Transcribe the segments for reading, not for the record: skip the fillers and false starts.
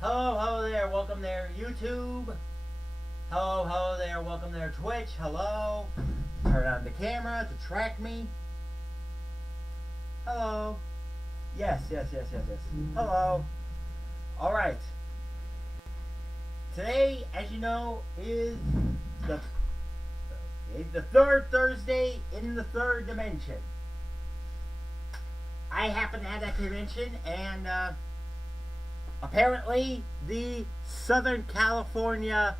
Hello, hello there, welcome there, YouTube. Hello, hello there, welcome there, Twitch. Hello. Turn on the camera to track me. Hello. Yes. Hello. Alright. Today, as you know, is the third Thursday in the third dimension. I happen to have that convention, and apparently the Southern California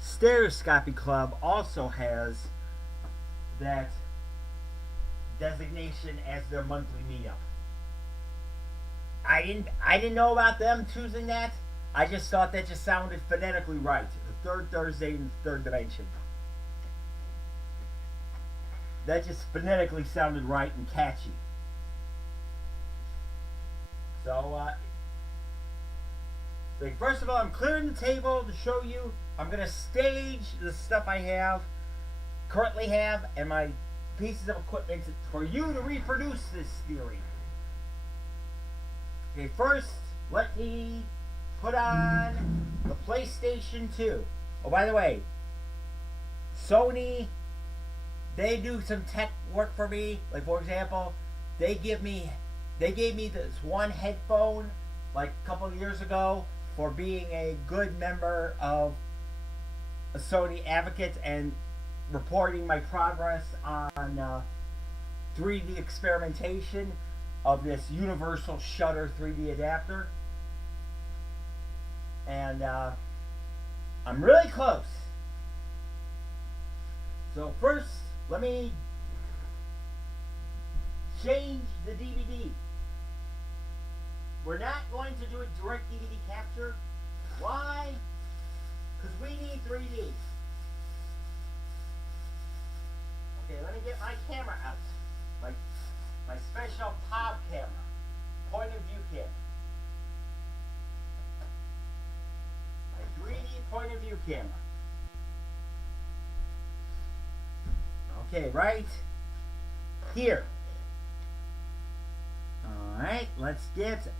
Stereoscopy Club also has that designation as their monthly meetup. I didn't know about them choosing that. I just thought that just sounded phonetically right. The third Thursday in the third dimension. That just phonetically sounded right and catchy. So, first of all, I'm clearing the table to show you. I'm going to stage the stuff I currently have, and my pieces of equipment for you to reproduce this theory. Okay, first, let me put on the PlayStation 2. Oh, by the way, Sony, they do some tech work for me. Like, for example, they gave me this one headphone like a couple of years ago for being a good member of a Sony advocate and reporting my progress on 3D experimentation of this universal shutter 3D adapter. And I'm really close. So first, let me change the DVD. We're not going to do a direct DVD capture. Why? Because we need 3D. Okay, let me get my camera out. My special POV camera. Point of view camera. My 3D point of view camera. Okay, right here. Alright, let's get...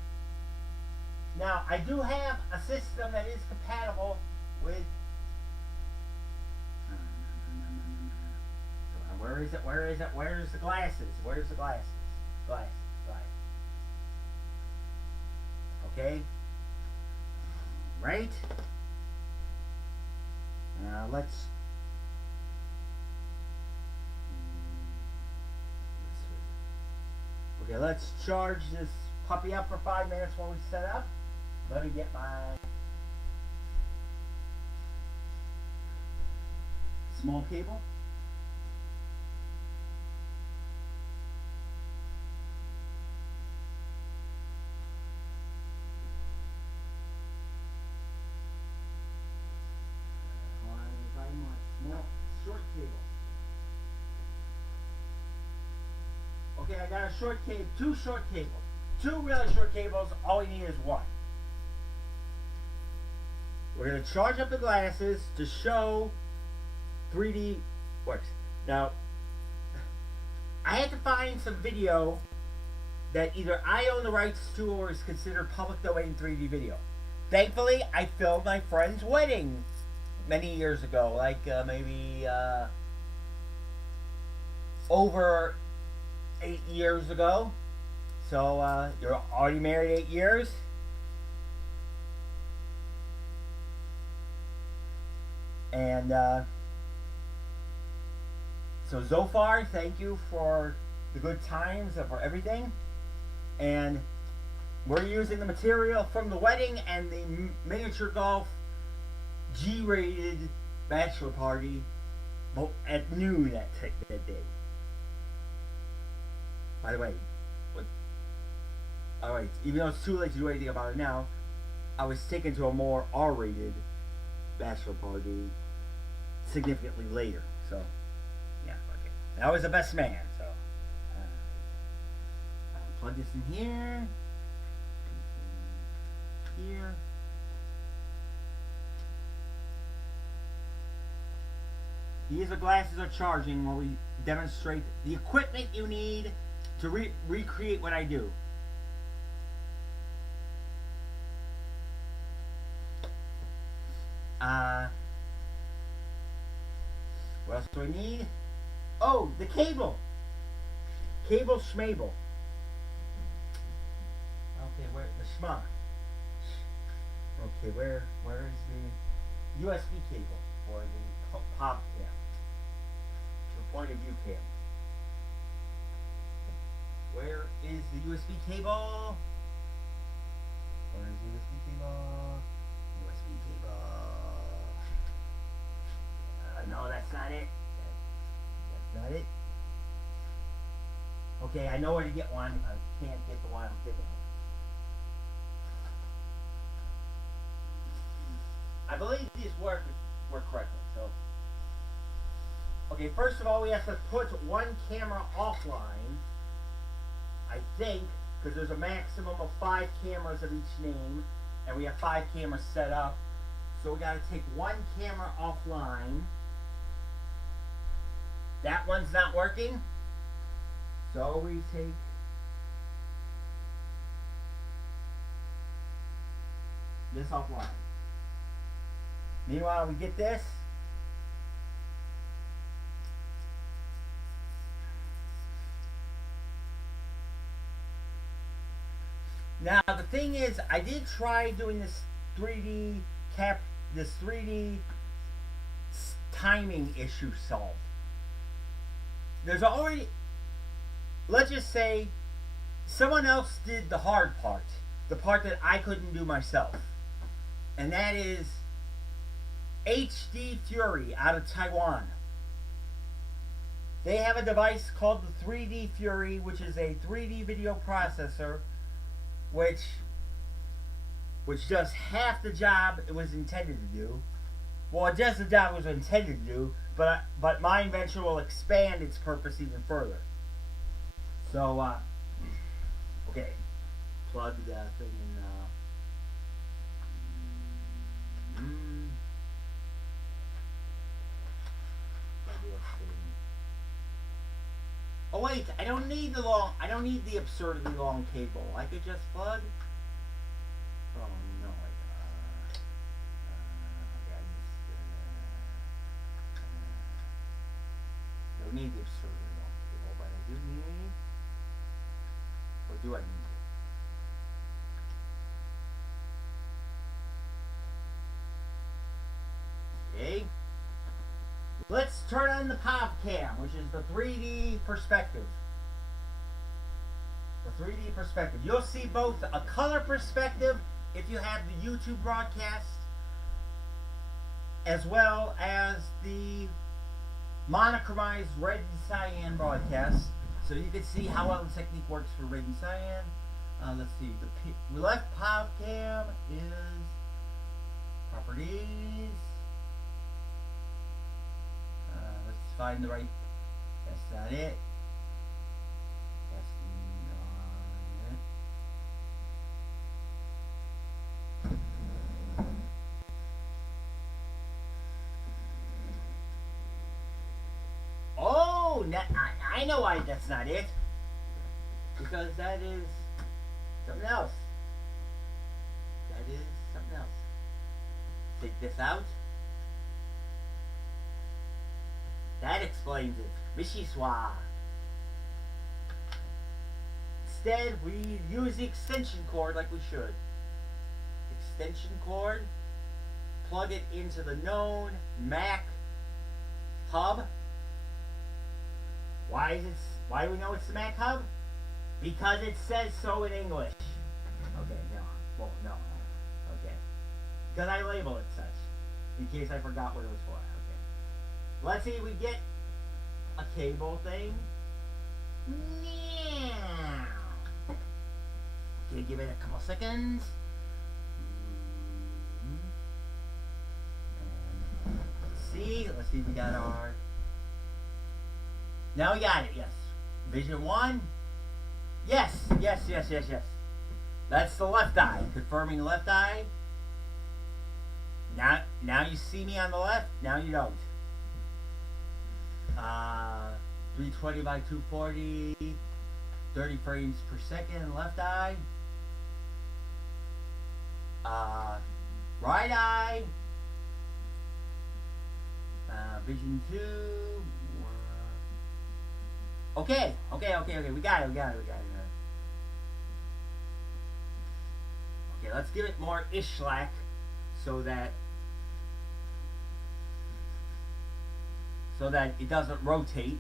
Now, I do have a system that is compatible with... Where is it? Where's the glasses? Where's the glasses? Glasses. Okay. Right. Let's... Okay, let's charge this puppy up for 5 minutes while we set up. Let me get my small cable. Short cable. Okay, I got a short cable, two short cables. Two really short cables, all we need is one. We're going to charge up the glasses to show 3D works. Now, I had to find some video that either I own the rights to or is considered public domain 3D video. Thankfully, I filmed my friend's wedding many years ago, like maybe over 8 years ago. So you're already married 8 years. And so Zophar, thank you for the good times and for everything. And we're using the material from the wedding and the miniature golf G-rated bachelor party at noon that day. By the way, alright, even though it's too late to do anything about it now, I was taken to a more R-rated bachelor party significantly later. So, yeah, okay. I was the best man, so. I'll plug this in here. Here. These glasses are charging while we demonstrate the equipment you need to recreate what I do. Uh, what else do I need? Oh, the cable. Cable schmable. Okay, where the schma? Okay, where is the USB cable for the pop cam? The point of view cam. Where is the USB cable? Where is the USB cable? USB cable. No, that's not it. That's not it. Okay, I know where to get one. I can't get the one I'm thinking of. I believe these work correctly. So, okay, first of all, we have to put one camera offline. I think, because there's a maximum of 5 cameras of each name, and we have 5 cameras set up. So we got to take one camera offline. That one's not working. So we take this offline. Meanwhile, we get this. Now the thing is, I did try doing this 3D timing issue solved. There's already, let's just say, someone else did the hard part, the part that I couldn't do myself, and that is HD Fury out of Taiwan. They have a device called the 3D Fury, which is a 3D video processor, which does half the job it was intended to do. Well, it does the job it was intended to do, but my invention will expand its purpose even further. So, okay, plug the thing in. Oh wait, I don't need the absurdly long cable. I could just plug. Oh no, don't need the absurdly long cable, but I do need. What do I need? Okay. Let's turn on the PopCam, which is the 3D perspective. The 3D perspective. You'll see both a color perspective if you have the YouTube broadcast, as well as the monochromized red and cyan broadcast. So you can see how well the technique works for red and cyan. Let's see. The left PopCam is properties. Let's find the right. That's not it. That's not it. Oh, I know why that's not it. Because that is something else. That is something else. Take this out. That explains it. Mishiswa. Instead, we use the extension cord like we should. Extension cord. Plug it into the known Mac hub. Why do we know it's the Mac hub? Because it says so in English. Okay, no. Well, no. Okay. Because I label it such. In case I forgot what it was for. Let's see, we get a cable thing. Meow. Okay, give it a couple seconds. Let's see if we got our. Now we got it, yes. Vision 1. Yes. That's the left eye. Confirming the left eye. Now you see me on the left, now you don't. 320 by 240, 30 frames per second, left eye. Right eye, Vision 2. Okay. We got it. Okay, let's give it more Ishlak so that it doesn't rotate.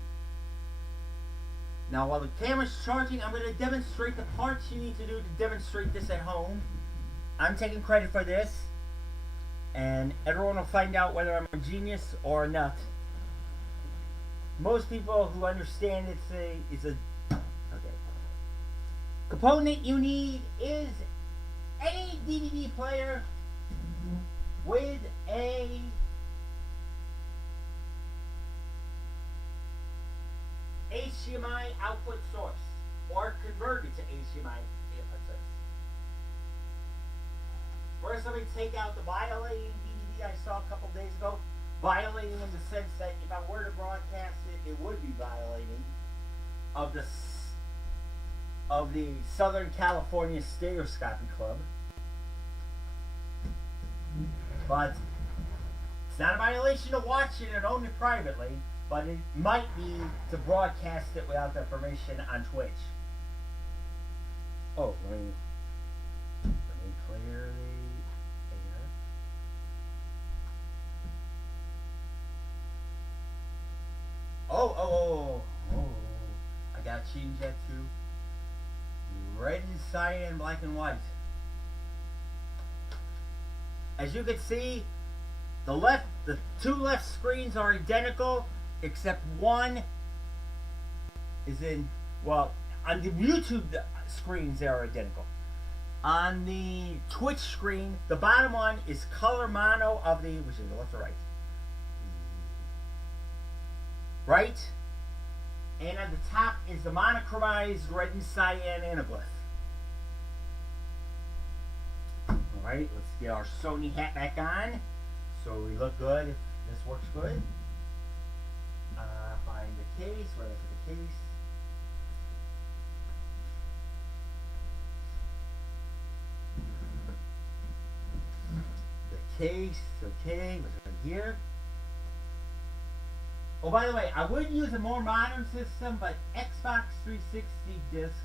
Now while the camera's charging, I'm going to demonstrate the parts you need to do to demonstrate this at home. I'm taking credit for this, and everyone will find out whether I'm a genius or not. Most people who understand it's a okay. Component you need is any DVD player with a HDMI output source or converted to HDMI output source. First, let me take out the violating DVD I saw a couple days ago. Violating in the sense that if I were to broadcast it, it would be violating of the Southern California Stereoscopy Club. But it's not a violation to watch it and own it privately, but it might be to broadcast it without their permission on Twitch. Oh, let me clear the air. Oh, I gotta change that to red and cyan, black and white. As you can see, the two left screens are identical, except one is in, well, on the YouTube screens they are identical. On the Twitch screen, the bottom one is color mono of the, which is the left or right? Right? And on the top is the monochromized red and cyan anaglyph. Alright, let's get our Sony hat back on so we look good if this works good. Find the case, where did I put the case? The case, okay, was right here. Oh, by the way, I would use a more modern system, but Xbox 360 discs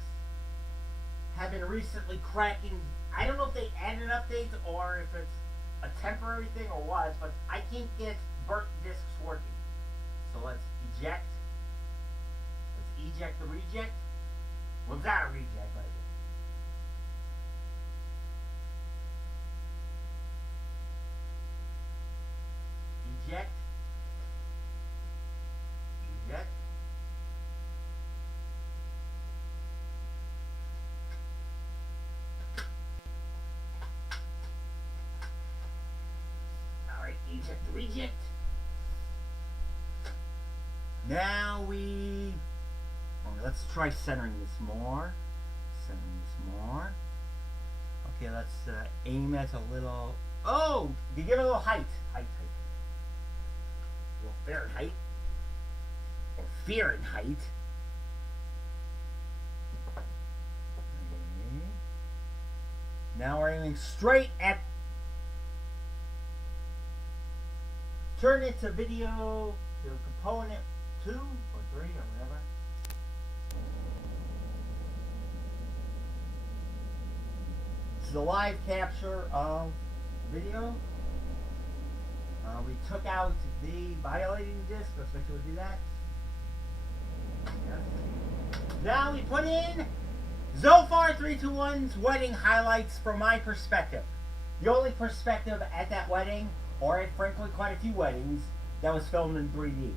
have been recently cracking. I don't know if they added updates or if it's a temporary thing or what, but I can't get burnt discs working. So let's eject. Let's eject the reject. Well, not a reject, but eject. Eject. Alright, eject the reject. Now let's try centering this more. Okay, let's aim at a little, oh, you give it a little height. A little Fahrenheit. Or Fahrenheit. Okay. Now we're aiming straight at, turn it to video, to component 2 or 3 or whatever. This is a live capture of video. We took out the violating disc. Let's make sure we do that. Yes. Now we put in Zophar 321's wedding highlights from my perspective. The only perspective at that wedding, or at frankly quite a few weddings, that was filmed in 3D.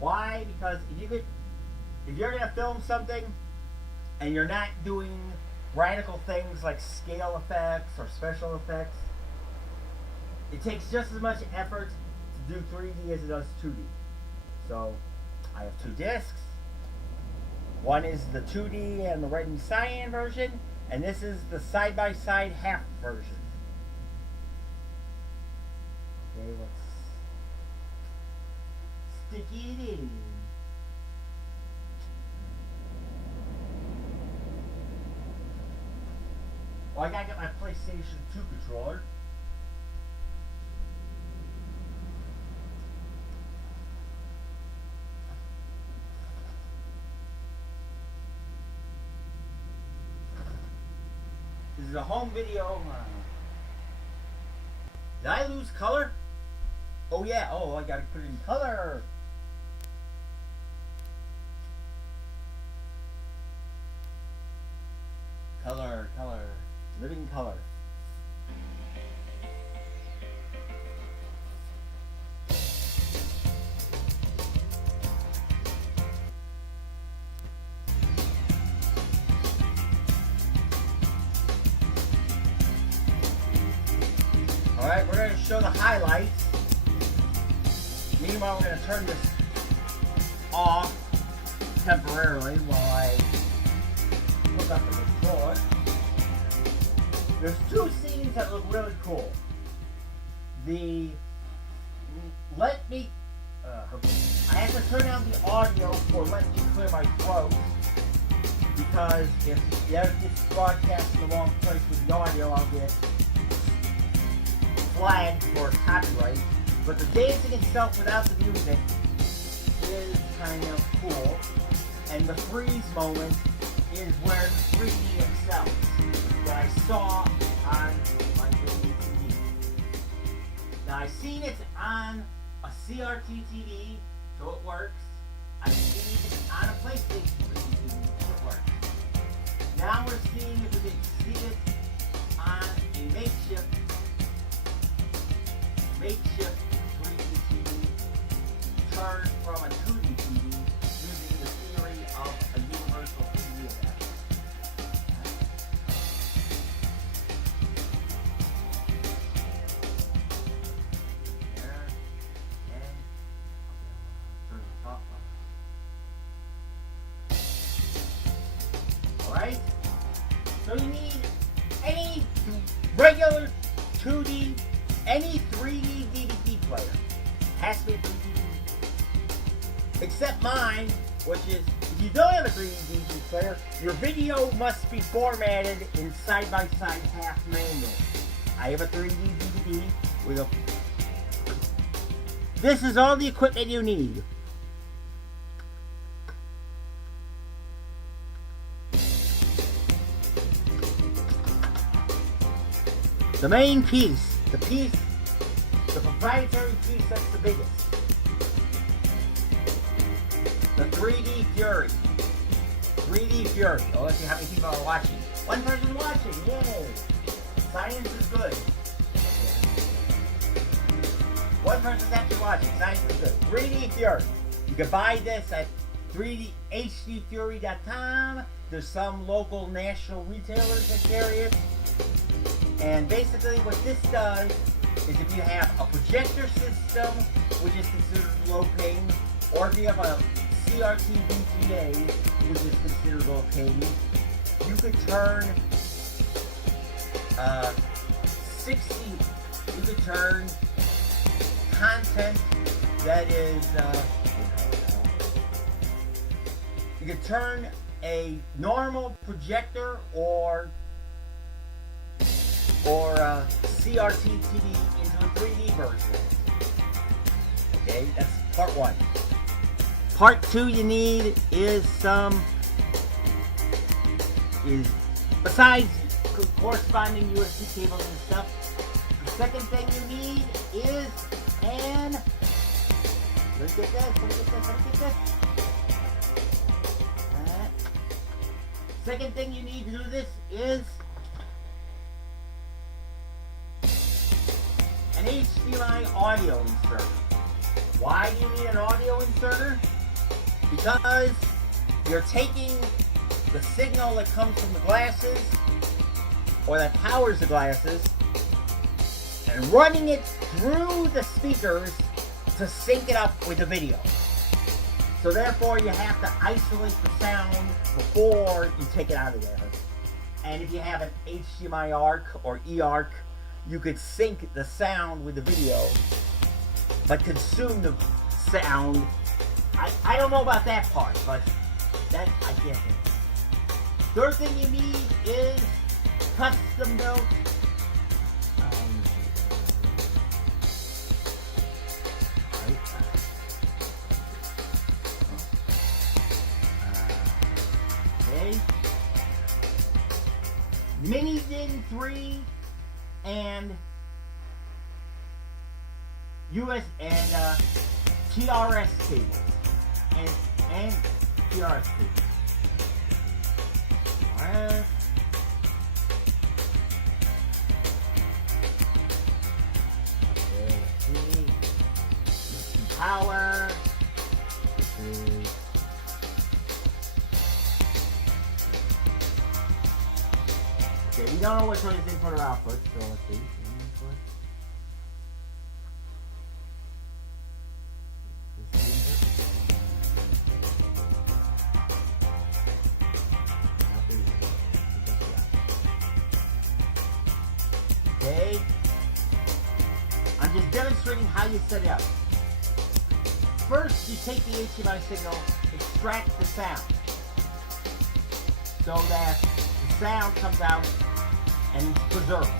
Why? Because if you're gonna film something and you're not doing radical things like scale effects or special effects, it takes just as much effort to do 3D as it does 2D. So I have two discs. One is the 2D and the red and cyan version, and this is the side-by-side half version. Okay, let's stick it in. Well, I gotta get my PlayStation 2 controller. is a home video. Did I lose color? Oh yeah. Oh, I gotta put it in color. Color, living color. Alright, we're going to show the highlights. Meanwhile, we're going to turn this off temporarily while I hook up the controller. There's two scenes that look really cool. I have to turn down the audio for Let Me Clear My Throat, because if it's broadcast in the wrong place with the audio, I'll get flagged for copyright. But the dancing itself without the music is kind of cool. And the freeze moment is where the 3D excels that I saw on my TV. Now I've seen it on a CRT TV, so it works. I've seen it on a PlayStation 3 TV, so it works. Now we're seeing if we can see it on a makeshift 3D TV turned from a 2D TV using the theory of a universal 3D adapter. There, and turn the top on. Alright? So you need any regular 2D, any 3D DVD player. Has to be a 3D DVD. Except mine, which is, if you don't have a 3D DVD player, your video must be formatted in side-by-side half manual. I have a 3D DVD with a... This is all the equipment you need. The main piece, the proprietary piece that's the biggest. The 3D Fury. 3D Fury. Oh, let's see how many people are watching. One person's watching, yay! Science is good. One person's actually watching, science is good. 3D Fury. You can buy this at 3DHDFury.com. There's some local national retailers that carry it. And basically what this does is if you have a projector system, which is considered low ping, or if you have a CRT VGA, which is considered low ping, you could turn content that is, you could turn a normal projector or CRT TV into a 3D version. Okay, that's part one. Part two you need is besides corresponding USB cables and stuff, the second thing you need is let me get this. Second thing you need to do this is an HDMI audio inserter. Why do you need an audio inserter? Because you're taking the signal that comes from the glasses, or that powers the glasses, and running it through the speakers to sync it up with the video. So therefore you have to isolate the sound before you take it out of there. And if you have an HDMI ARC or eARC, you could sync the sound with the video, but consume the sound. I don't know about that part, but that I can't think. Third thing you need is custom built Mini DIN 3 and US and TRS cables and TRS cables. Alright. Okay, let's see. Power. This is okay, we don't know which one is input or output, so let's see. Input. This is input. Okay. I'm just demonstrating how you set it up. First, you take the HDMI signal, extract the sound, so that the sound comes out and it's preserved.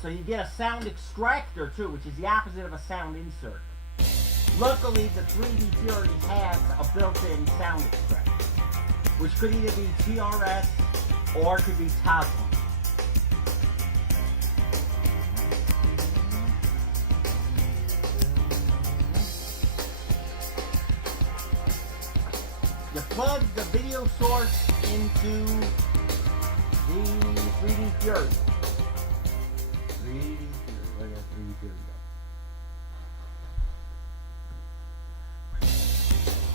So you get a sound extractor too, which is the opposite of a sound insert. Luckily, the 3D Fury has a built-in sound extractor, which could either be TRS or it could be Tosmo. You plug the video source into the 3D Fury. 3D Fury, where does 3D Fury go?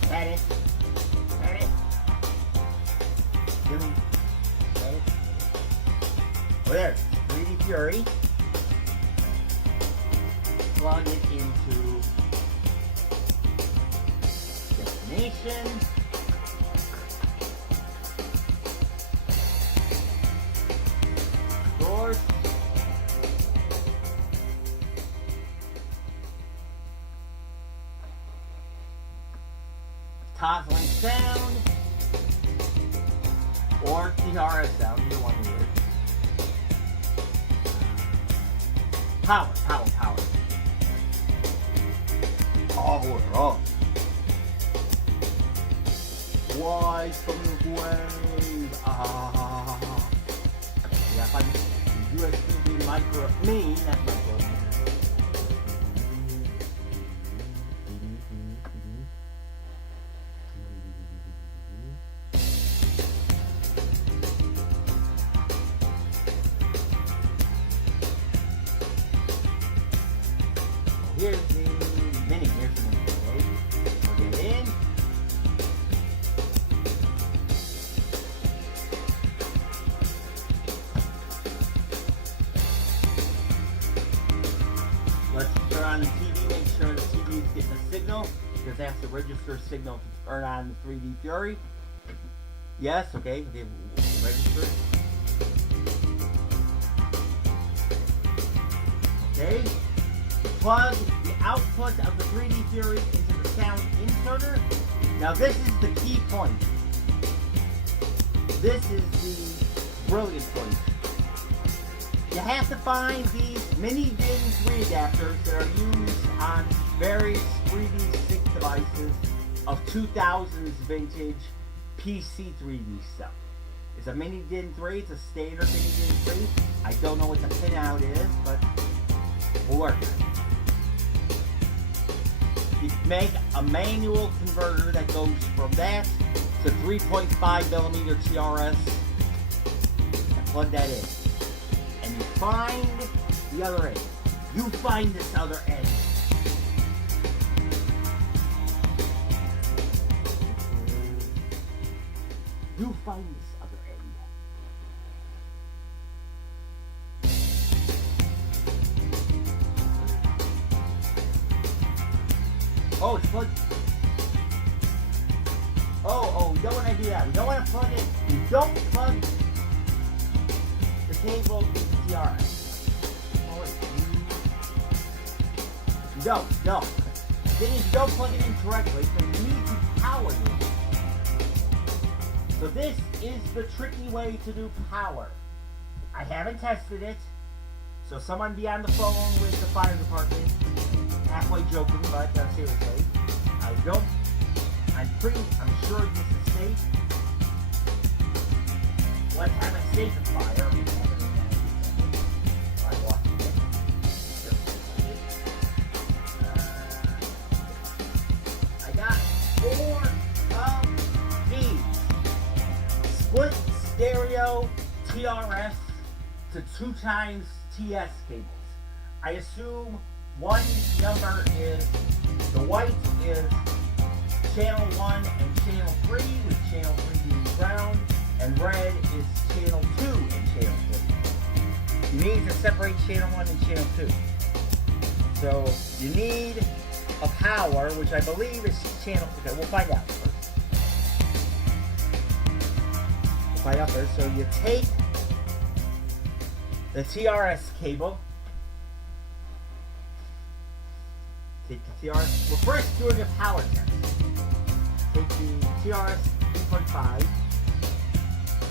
That it. That it. That it. Oh, there. 3D Fury. Plug it into destination. Source. Toslink sound or TRS sound, either one word. Power. Power up. Why from the wave? Yeah, if I USB micro me, not micro. Here's the mini. Here's the mini. Okay, plug it in. Let's turn on the TV. Make sure the TV is getting a signal because that's the register signal to turn on the 3D Fury. Yes. Okay. Okay. Register. Okay. Plug the output of the 3D Fury into the sound inserter. Now this is the key point. This is the brilliant point. You have to find these mini DIN 3 adapters that are used on various 3D sync devices of 2000s vintage PC 3D stuff. It's a mini DIN 3, it's a standard mini DIN 3. I don't know what the pinout is, but we'll work with it. You make a manual converter that goes from that to 3.5mm TRS and plug that in. And you find the other end. You find this other end. You find this other end. Oh, it's plugged. Oh, you don't want to do that. We don't want to plug it. You don't plug the cable into TRS. Oh, you don't. No. The thing is, you don't plug it in correctly, so you need to power it. So this is the tricky way to do power. I haven't tested it, so someone be on the phone with the fire department. Halfway joking, but seriously, I'm sure this is safe. one time I saved the fire. I watched it. I got 4 of these split stereo TRS to 2 times TS cables. I assume one number is, the white is channel 1 and channel 3, with channel 3 being ground, and red is channel 2 and channel 3. You need to separate channel 1 and channel 2. So you need a power, which I believe is channel, okay, we'll find out first. We'll find out first. So you take the TRS cable. Take the TRS. We're first doing a power test. Take the TRS 3.5,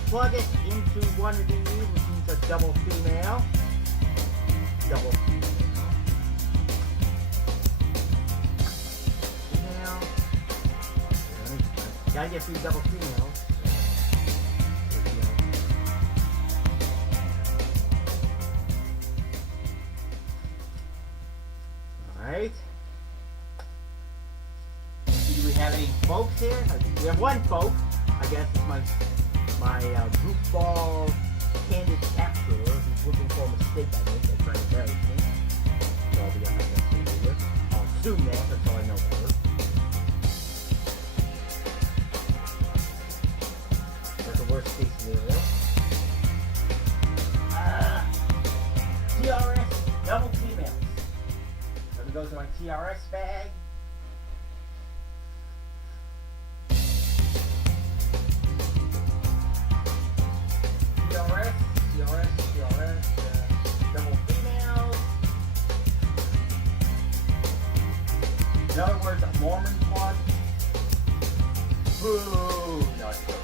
plug it into one of these, which means a double female. Double female. Gotta get through double females. Alright. Do we have any folks here? We have one folk. I guess it's my goofball candid capturer who's looking for a mistake I make and trying to embarrass me. So I'll be on my best behavior. I'll assume that until I know better. That's the worst case scenario. TRS double females. So it goes to my TRS bag. TRS, double females. In other words, a Mormon plug. Boo! No, it's good.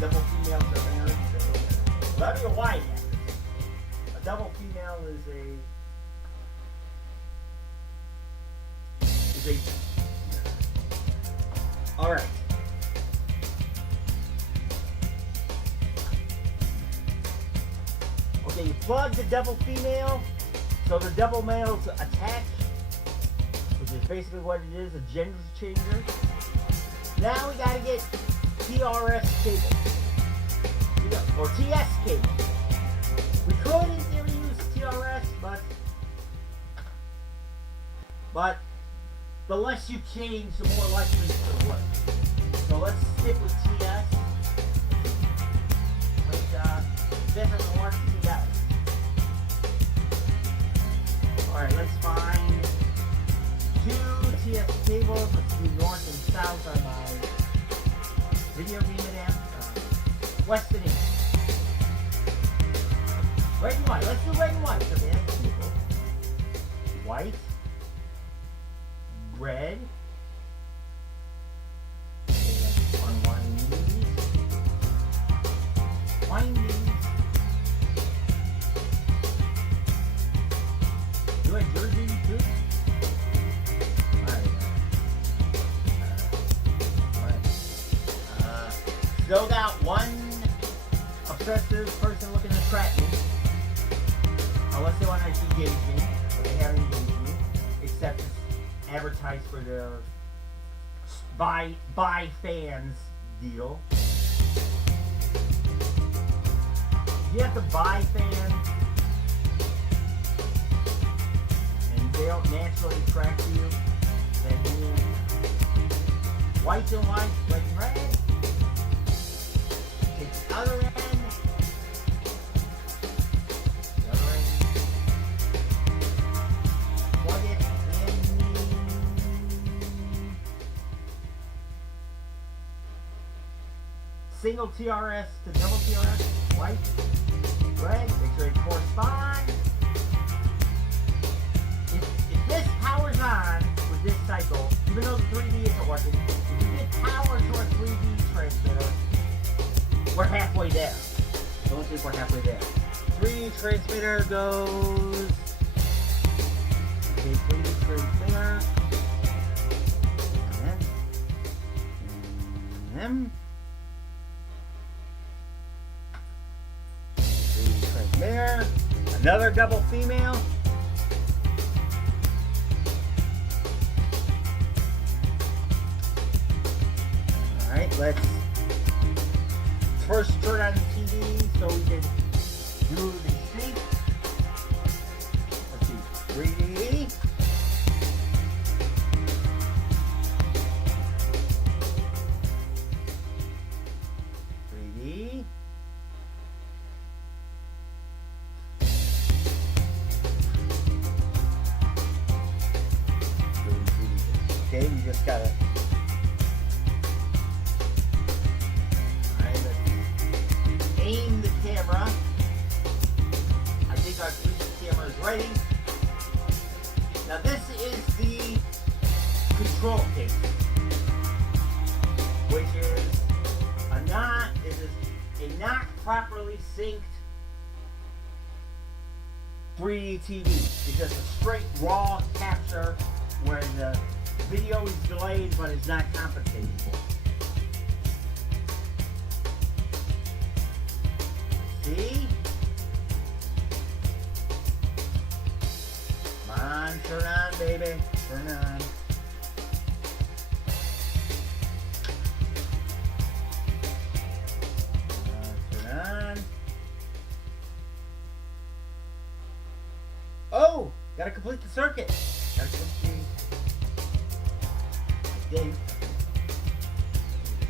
Double females are married. Let me know why that. A double female is a all right. Okay, you plug the double female, so the double male's attached, which is basically what it is, a gender changer. Now we gotta get TRS cable, or TS cable. We could in theory use TRS, but the less you change, the more likely it's going to work. So let's stick with TS. But this doesn't work TS. Alright, let's find 2 TS cables. Let's do north and south on my video beam adapter. West and east. Red and white. Let's do red and white. So we have cable. White. Red, and unwind these, wind these, do I jersey too? Alright, still got one obsessive person looking to track me, unless they want to actually engage me, but they haven't engaged me, except advertise for the buy fans deal. You have to buy fans, and they don't naturally track you. That means white and white, red and red. Take the other end. Single TRS to double TRS, white, red, make sure they correspond. If this powers on with this cycle, even though the 3D isn't working, if you get power to our 3D transmitter, we're halfway there. Don't think we're halfway there. 3D transmitter goes. Okay, 3D transmitter. And him. Transmitter. Another double female. Alright, let's first turn on the TV so we can do the sync. Let's see, 3D. Okay, we just gotta. Alright, let's aim the camera. I think our 3D camera is ready. Now this is the control case, which is a not properly synced 3D TV. It's just a straight raw capture where the video is delayed but is not compensated for. See? Come on, turn on, baby. Turn on. Turn on. Oh! Gotta complete the circuit. Gotta complete. Game.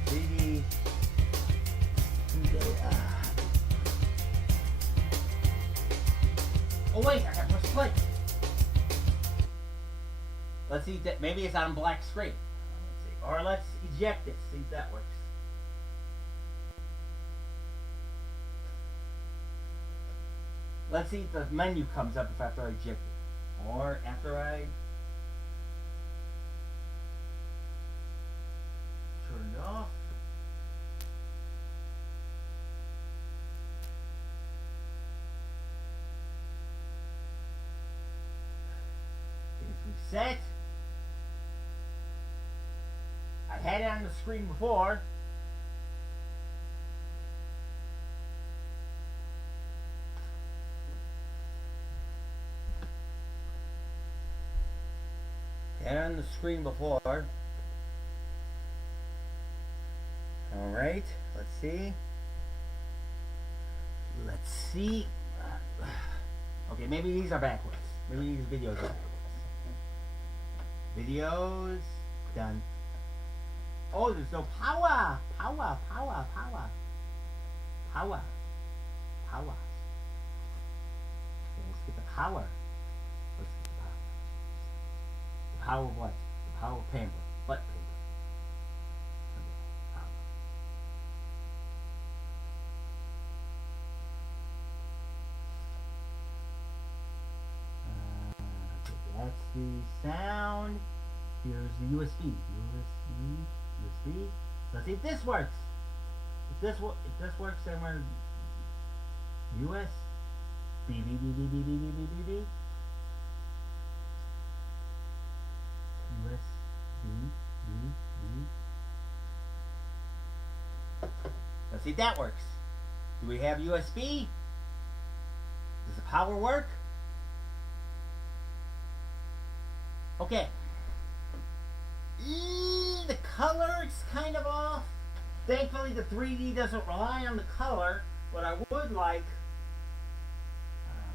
3D. Oh wait, I gotta press play. Let's see that maybe it's on black screen. Let's see. Or let's eject it, see if that works. Let's see if the menu comes up if after I eject it. Or after I turn it off. It's reset. I had it on the screen before. Had it on the screen before. Alright, let's see. Let's see. Okay, maybe these are backwards. Maybe these videos are backwards. Videos. Done. Oh, there's no power. Power. Okay, let's get the power. Let's get the power. The power of what? The power of paper. Butt paper. That's the sound. Here's the USB. Let's see if this works. If this works, then we're USB. Let's see if that works. Do we have USB? Does the power work? Okay. The color is kind of off. Thankfully, the 3D doesn't rely on the color. What I would like,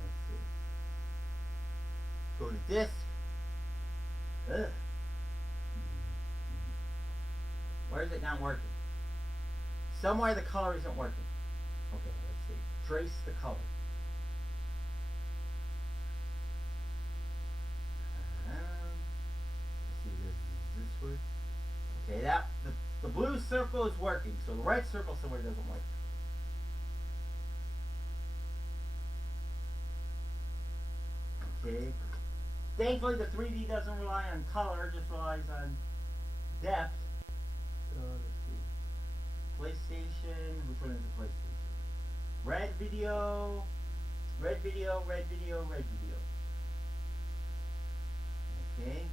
let's see. Go to disc. Ugh. Where is it not working? Somewhere the color isn't working. Okay, let's see. Trace the color. Okay, that the blue circle is working, so the red circle somewhere doesn't work. Okay. Thankfully, the 3D doesn't rely on color; just relies on depth. So let's see. PlayStation. Which one is the PlayStation? Red video. Red video. Red video. Red video. Okay.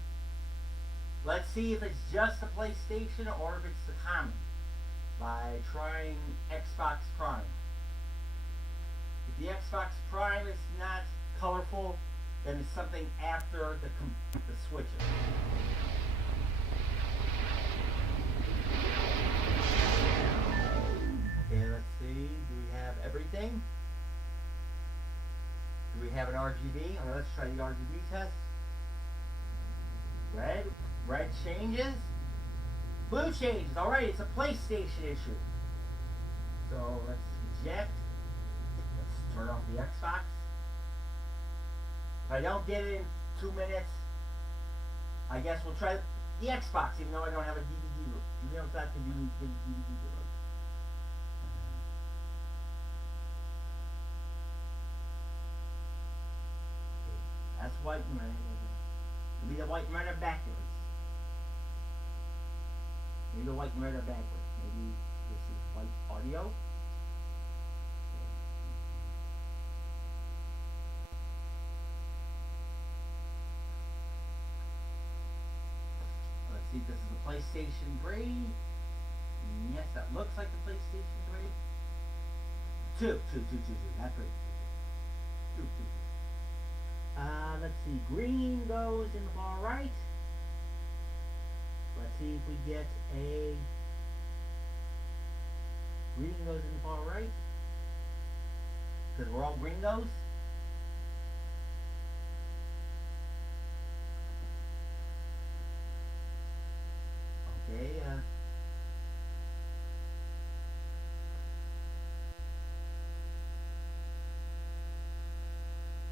Let's see if it's just the PlayStation or if it's the common. by trying Xbox Prime. If the Xbox Prime is not colorful, then it's something after the switches. Okay, let's see. Do we have everything? Do we have an RGB? Okay, let's try the RGB test. Red. Red changes. Blue changes. Alright, it's a PlayStation issue. So let's eject. Let's turn off the Xbox. If I don't get it in 2 minutes, I guess we'll try the Xbox, even though I don't have a DVD loop. Even though it's not convenient to get a DVD loop. That's white and red. It'll be the white and red are backwards. Maybe the white and red are backwards. Maybe this is white audio. Let's see if this is a PlayStation 3. Yes, that looks like the PlayStation 3. Two. Not 3. Two. Let's see. Green goes in the far right. Let's see if we get a... Green goes in the far right. Because we're all gringos. Okay,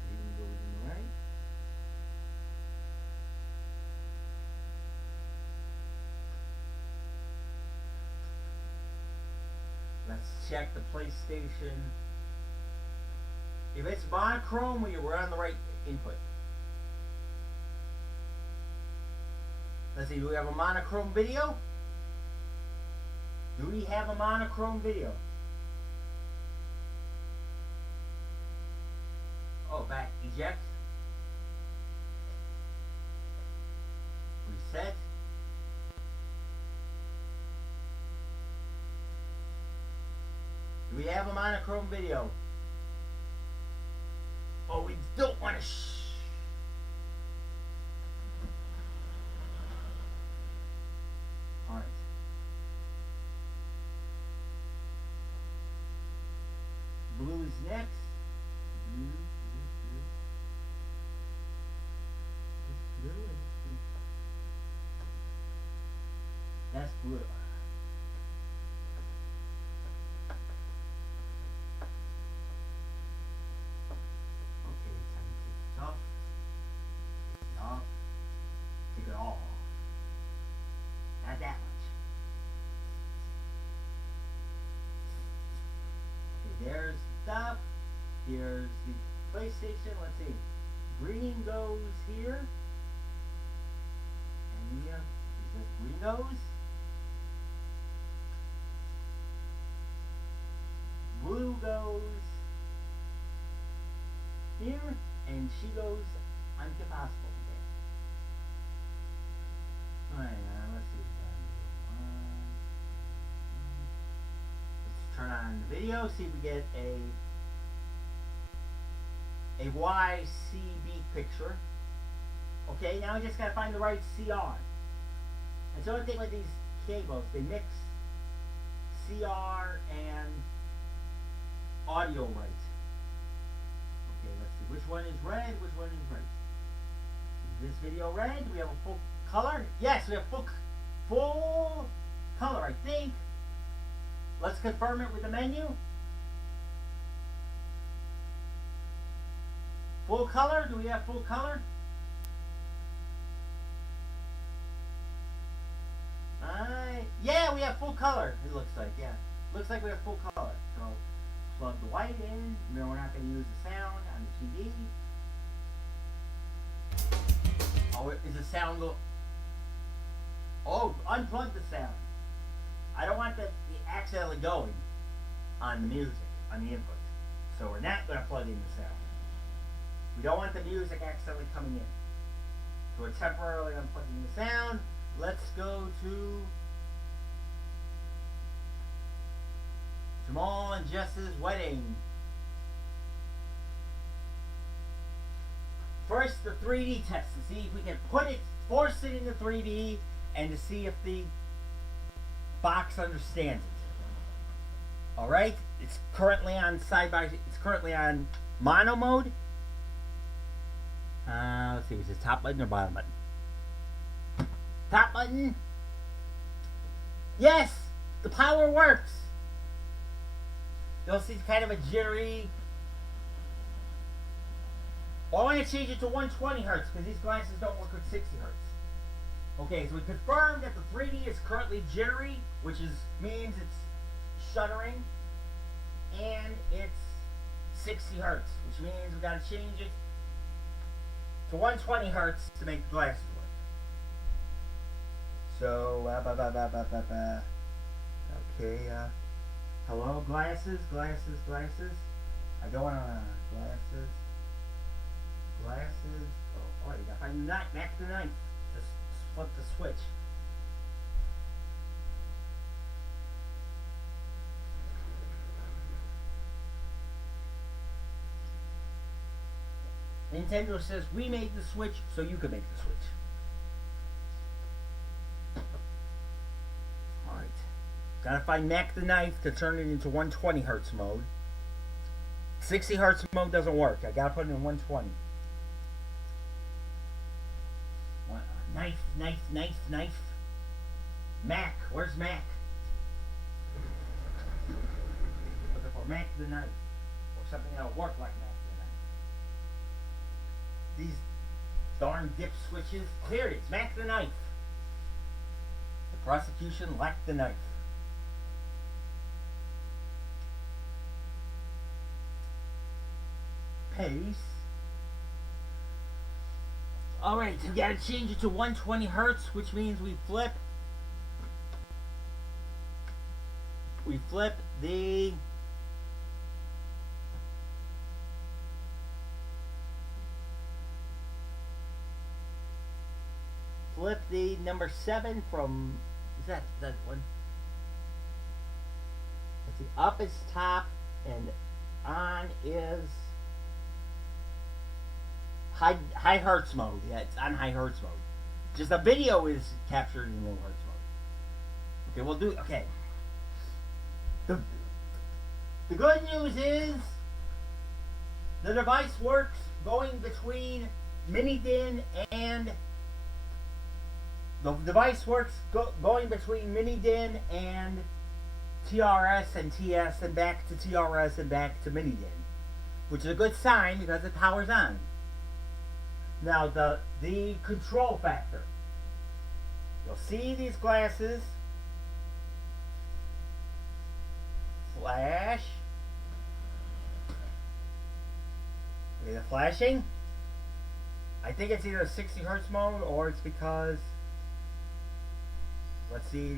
green goes in the right. Let's check the PlayStation. If it's monochrome, we're on the right input. Let's see, do we have a monochrome video? Do we have a monochrome video? Oh, back, eject. Reset. Do we have a monochrome video? Oh, we don't want to Alright. Blue is next. Blue. That's blue. Okay, time to take it off. Take it all. Not that much. Okay, there's the stuff. Here's the PlayStation. Let's see. Green goes here. And here, it says green goes. Blue goes here, and she goes uncapacible. Alright, let's see. Let's turn on the video, see if we get a YCB picture. Okay, now we just gotta find the right CR. And so I think with these cables, they mix CR and audio right. Okay, let's see. Which one is red? Which one is right? Is this video red? Do we have a full color? Yes, we have full color, I think. Let's confirm it with the menu. Full color? Do we have full color? Yeah, we have full color. It looks like, yeah. Looks like we have full color. So plug the white in. No, we're not going to use the sound on the TV. Oh, is the sound go? Oh, unplug the sound. I don't want the accidentally going on the music, on the input. So we're not going to plug in the sound. We don't want the music accidentally coming in. So we're temporarily unplugging the sound. Let's go to Jamal and Jess's wedding. First, the 3D test to see if we can force it into 3D, and to see if the box understands it. All right, it's currently on It's currently on mono mode. Let's see, is it top button or bottom button? Top button. Yes, the power works. You'll see kind of a jittery. Oh, I'm going to change it to 120 hertz because these glasses don't work with 60 hertz. Okay, so we confirmed that the 3D is currently jittery, which means it's shuddering, and it's 60 hertz, which means we got to change it to 120 hertz to make the glasses work. So, okay, hello, glasses. I don't want to, glasses. Oh, you gotta find the knife, back the knife. Just flip the switch. Nintendo says we made the Switch, so you can make the Switch. Alright. Gotta find Mac the knife to turn it into 120 hertz mode. 60 hertz mode doesn't work. I gotta put it in 120. Knife. Mac, where's Mac? Looking for Mac the knife. Or something that'll work like Mac the knife. These darn dip switches. Here it is, Mac the knife. The prosecution lacked the knife. Pace. Alright, so we gotta change it to 120 hertz, which means we flip the number 7 from, is that one? Let's see, up is top and on is high hertz mode. Yeah, it's on high hertz mode. Just the video is captured in low hertz mode. Okay, we'll do. Okay. The good news is the device works going between mini-DIN and going between mini-DIN and TRS and TS and back to TRS and back to mini-DIN, which is a good sign because it powers on. Now the control factor. You'll see these glasses flash. Okay, the flashing. I think it's either 60 hertz mode or it's because, let's see,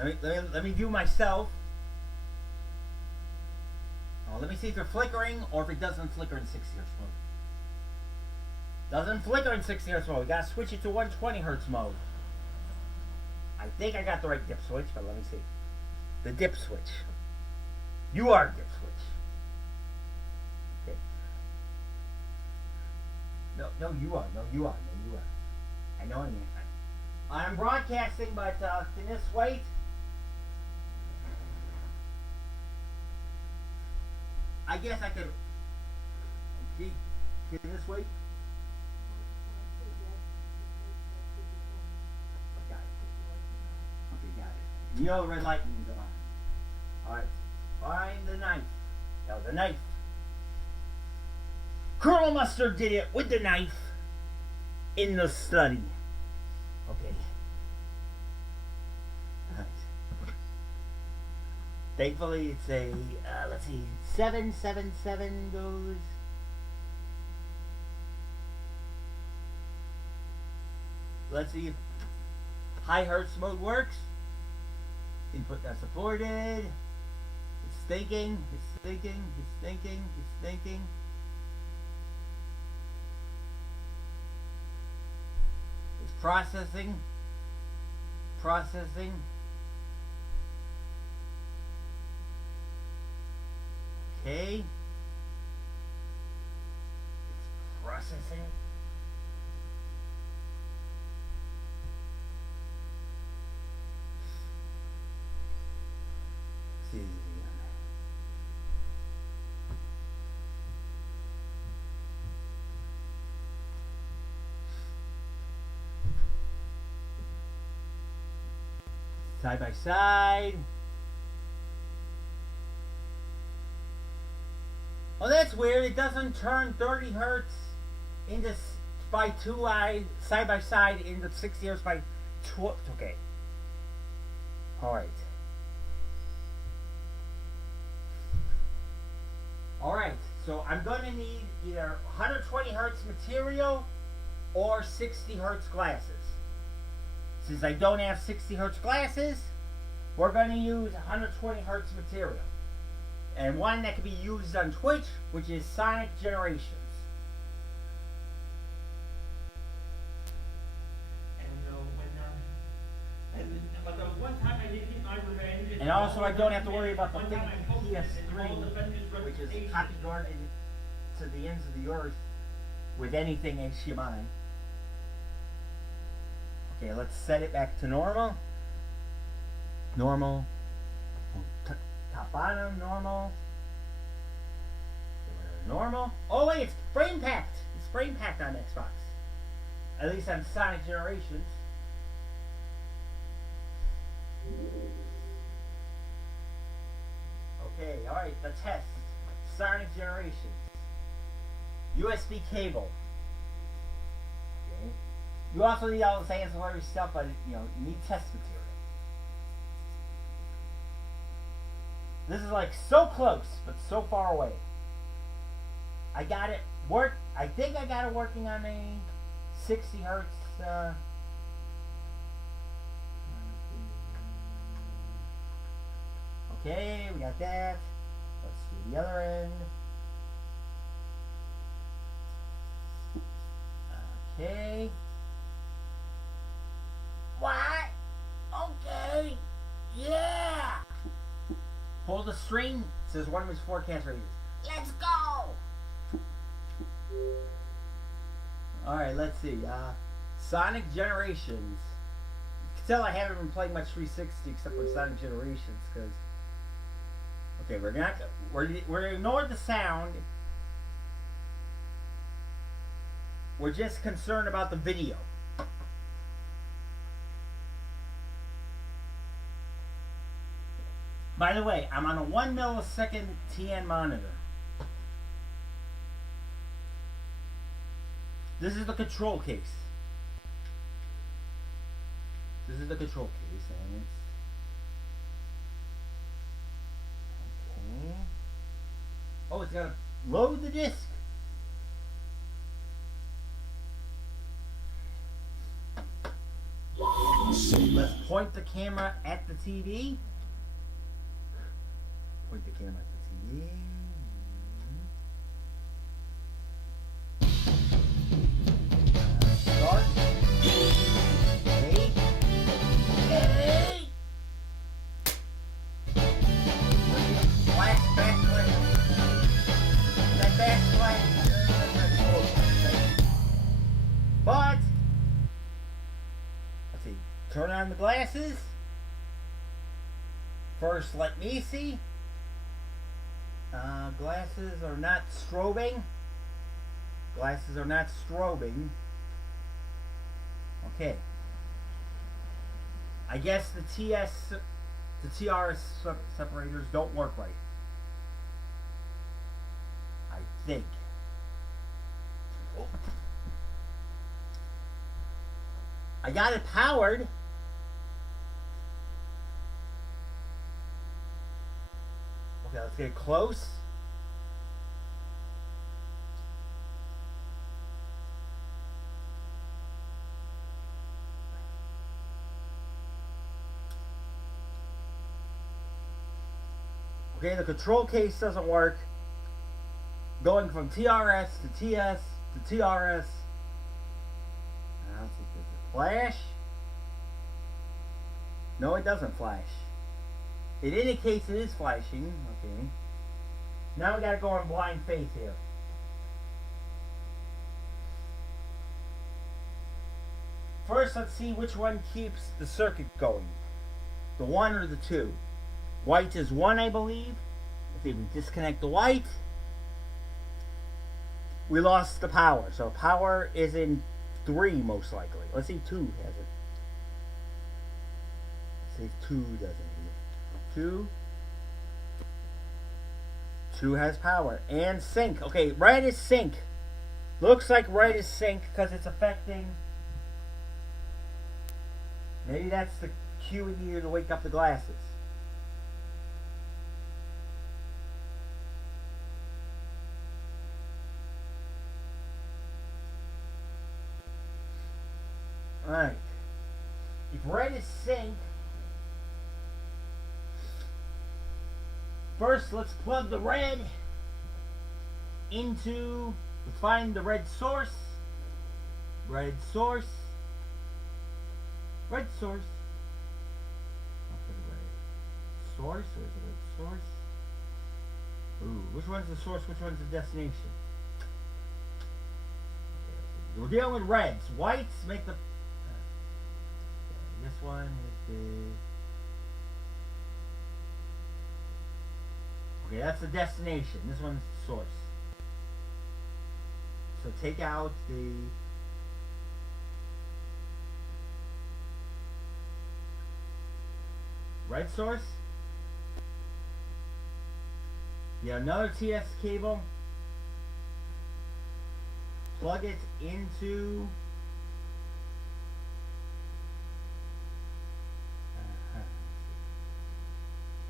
let me do myself. Let me see if they're flickering or if it doesn't flicker in 60 hertz mode. Doesn't flicker in 60 hertz mode. We gotta switch it to 120 hertz mode. I think I got the right dip switch, but let me see. The dip switch. You are dip switch. Okay. No, you are. I know I am. I'm broadcasting, but can this wait? I guess I could. Can this wait? Got it. Okay, got it. You know the red light means on. Alright. Find the knife. Now the knife. Colonel Mustard did it with the knife in the study. Okay. Alright. Thankfully, it's a, let's see, 777 goes. Let's see if high hertz mode works. Input not supported. It's thinking. Processing. Processing. Okay. It's processing. Let's see this again. Side by side. Oh, that's weird. It doesn't turn 30 hertz into by two side by side into 60 hertz by two. Okay. All right. All right. So I'm going to need either 120 hertz material or 60 hertz glasses. Since I don't have 60 hertz glasses, we're going to use 120 hertz material. And one that can be used on Twitch, which is Sonic Generations. And also, I don't have to worry about the thing PS3, which is copyrighted to the ends of the earth with anything HDMI. Okay, let's set it back to normal. Normal. Top bottom, normal. Normal. Oh wait, it's frame packed. It's frame packed on Xbox. At least on Sonic Generations. Okay, alright, the test. Sonic Generations. USB cable. Okay. You also need all this ancillary stuff, but you need test material. This is like so close, but so far away. I got it I think I got it working on a 60 hertz. Okay, we got that. Let's do the other end. Okay. What? Okay. Yeah. Pull the string. It says 1 was forecast radius. Let's go. All right. Let's see. Sonic Generations. You can tell I haven't been playing much 360 except for Sonic Generations because. Okay, we're gonna ignore the sound. We're just concerned about the video. By the way, I'm on a 1 millisecond TN monitor. This is the control case. This is the control case, and it's okay. Oh, it's gotta load the disc. Let's point the camera at the TV. Point the camera at the TV. Start. Hey. Hey. Flash backlight. That backlight. But let's see. Turn on the glasses. First, let me see. Glasses are not strobing. Glasses are not strobing. Okay. I guess the TRS separators don't work right. I think. I got it powered. Okay, let's get close. Okay, the control case doesn't work. Going from TRS to TS to TRS. I don't think there's a flash? No, it doesn't flash. It indicates it is flashing. Okay. Now we gotta go on blind faith here. First, let's see which one keeps the circuit going. The 1 or the 2. White is 1, I believe. Let's see, we disconnect the white. We lost the power. So power is in 3 most likely. Let's see if 2 has it. Let's see if 2 doesn't either. 2 has power. And sync. Okay, red is sync. Looks like red is sync because it's affecting... Maybe that's the cue we needed to wake up the glasses. Alright. If red is sync, first let's plug the red into, let's find the red source. Red source. Red source. Okay, red source, or is it red source? Ooh, which one's the source, which one's the destination? Okay, we're dealing with reds. Whites make the... this one is the... Okay, that's the destination. This one's the source. So take out the... red source. You have another TS cable. Plug it into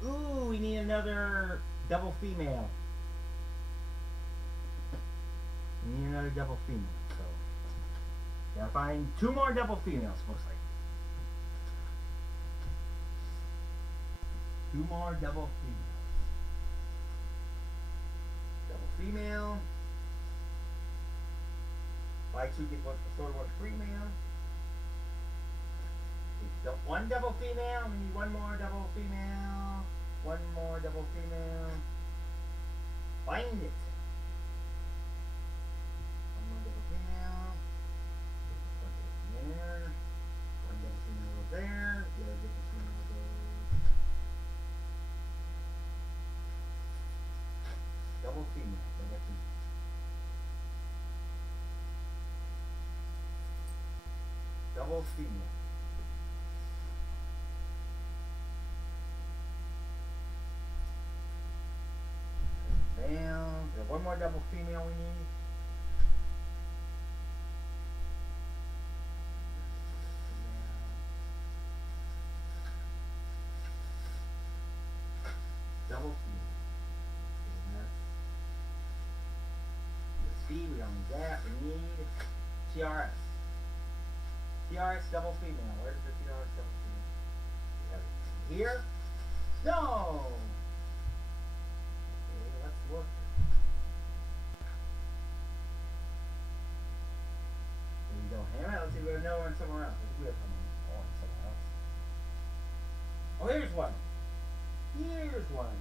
ooh, we need another double female. We need another double female. So gotta find 2 more double females, most likely. 2 more double females. Double female. Buy 2, get 1 for 1 female. 1 double female. We need 1 more double female. 1 more double female. Find it. 1 more double female. 1 there. 1 double female over there. The other double female goes. Double female. Double female. Male. There's 1 more double female we need. Double female. USB, we don't need that. We need TRS. TRS double female. Where's the TRS double female? We have it here. No! Okay, let's look. There we go. Hang on, let's see if we have another one somewhere else. We have one somewhere else. Oh, here's one. Here's one.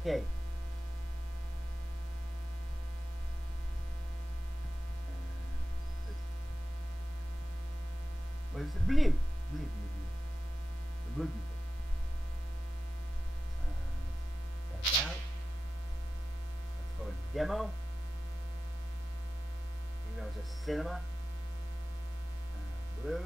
Okay. Where's the blue? Blue. The blue. That's out. Let's go to demo. You know, just cinema. Blue.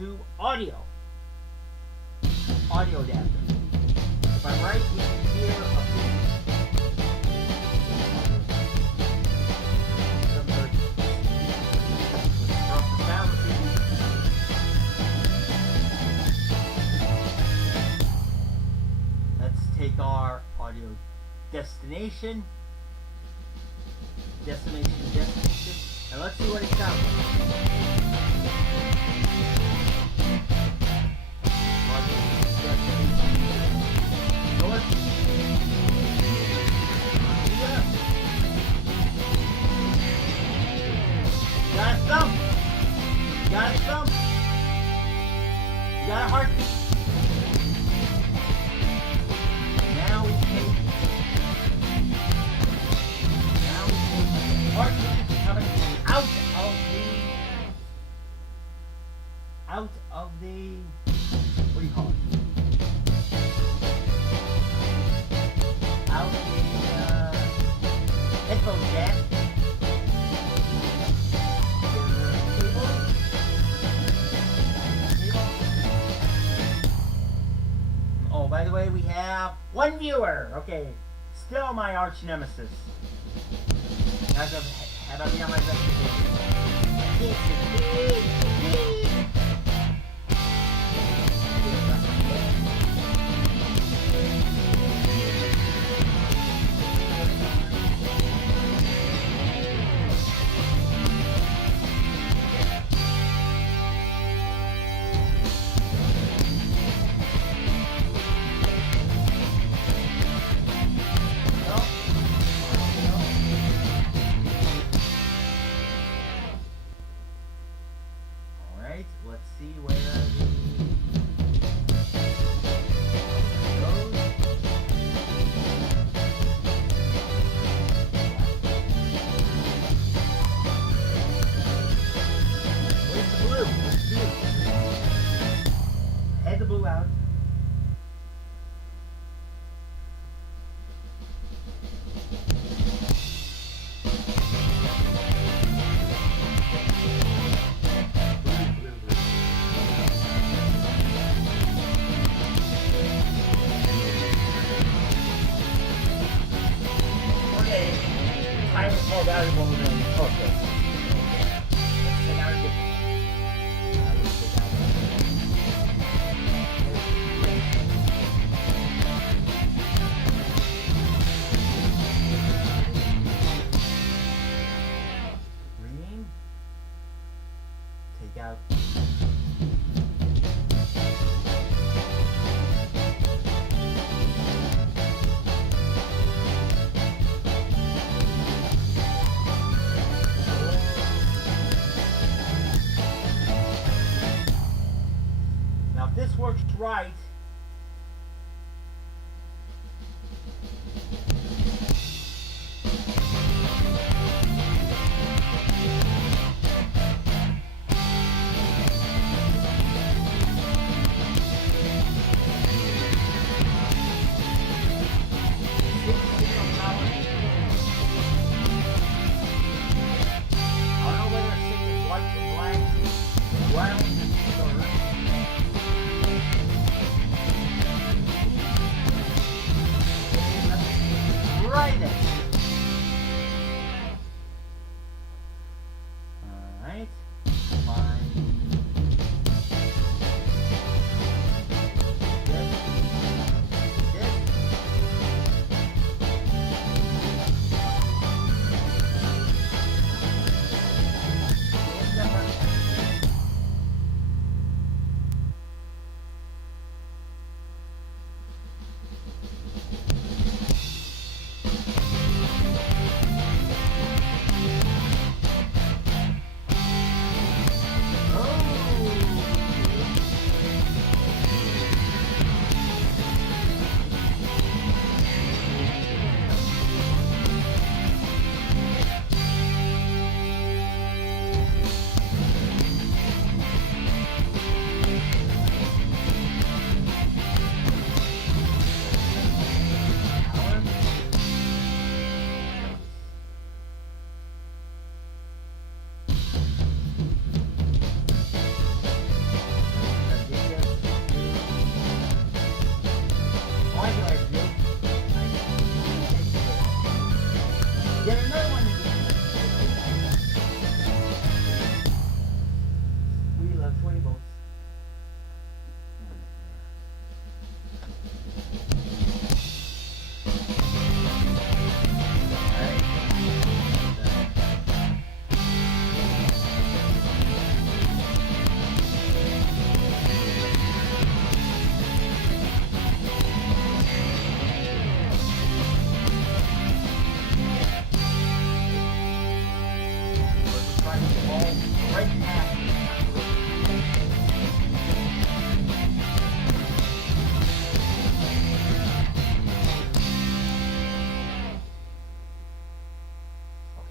to audio. Audio adapter. If I'm right, we can hear a Let's take our audio destination, and let's see what it sounds like. Got a thumb. You got a heartbeat. Now we take heartbeat coming out of the what do you call it? Out of the headphone jack. Oh, by the way, we have one viewer. Okay, still my arch nemesis. Have I been on my best behavior? Let's see where goes. Where's the blue? Head the blue out. Time is more valuable than focus. Let's take out a different. Green. Take out. If this works right, I don't know whether it's six white or black, brown, or right there. Alright. Fine.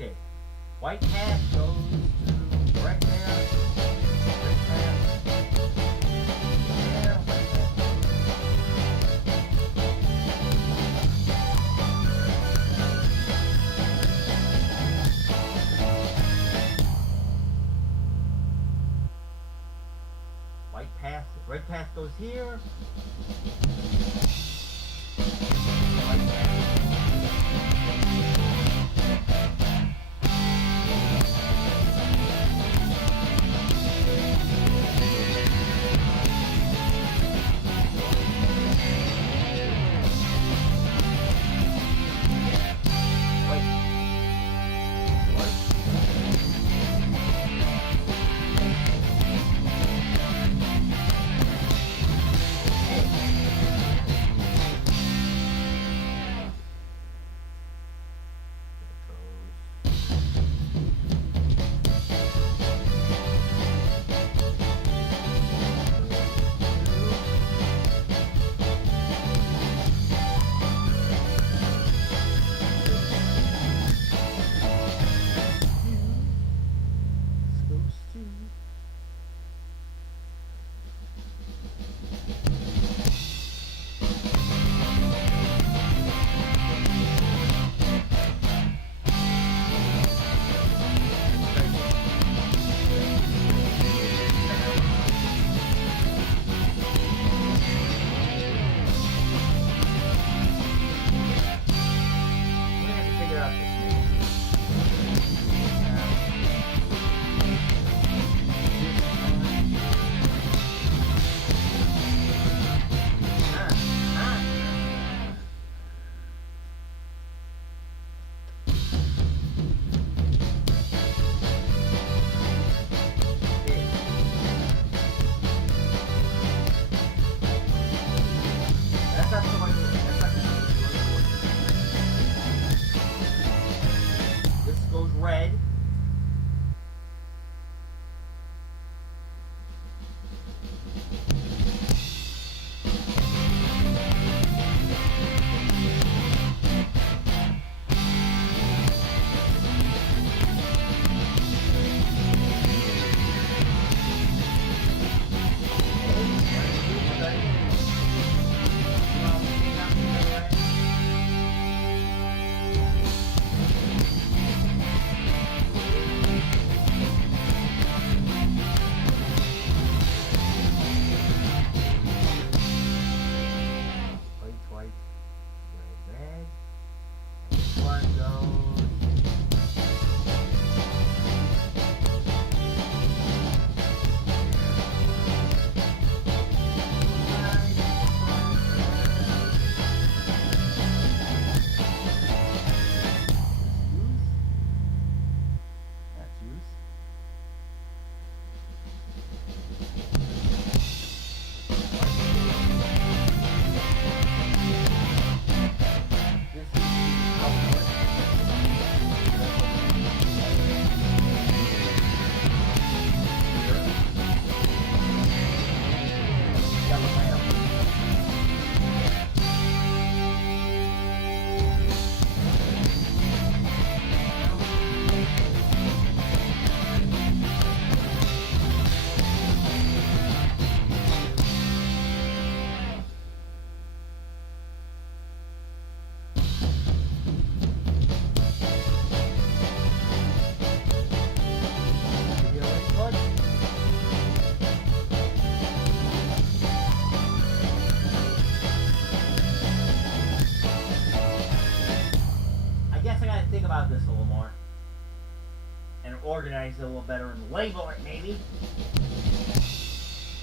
Okay. White path goes to right there. Red path. Yeah, white path. White path. Red path goes here. White path. Red. Think about this a little more and organize it a little better and label it maybe.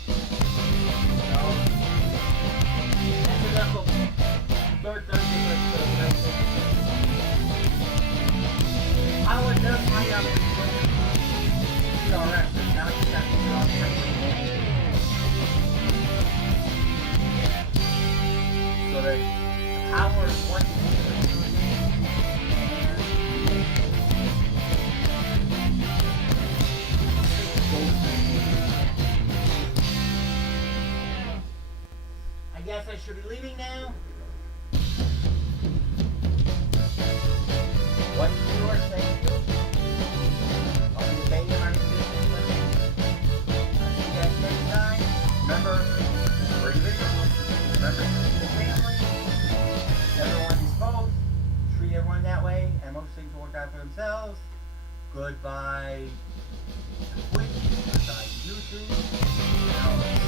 So, that's enough of third Thursday. Howard does find out CRS, and now he's got to get on so that Howard wants guess I should be leaving now. One more, thank you. Goodbye Twitch, goodbye YouTube.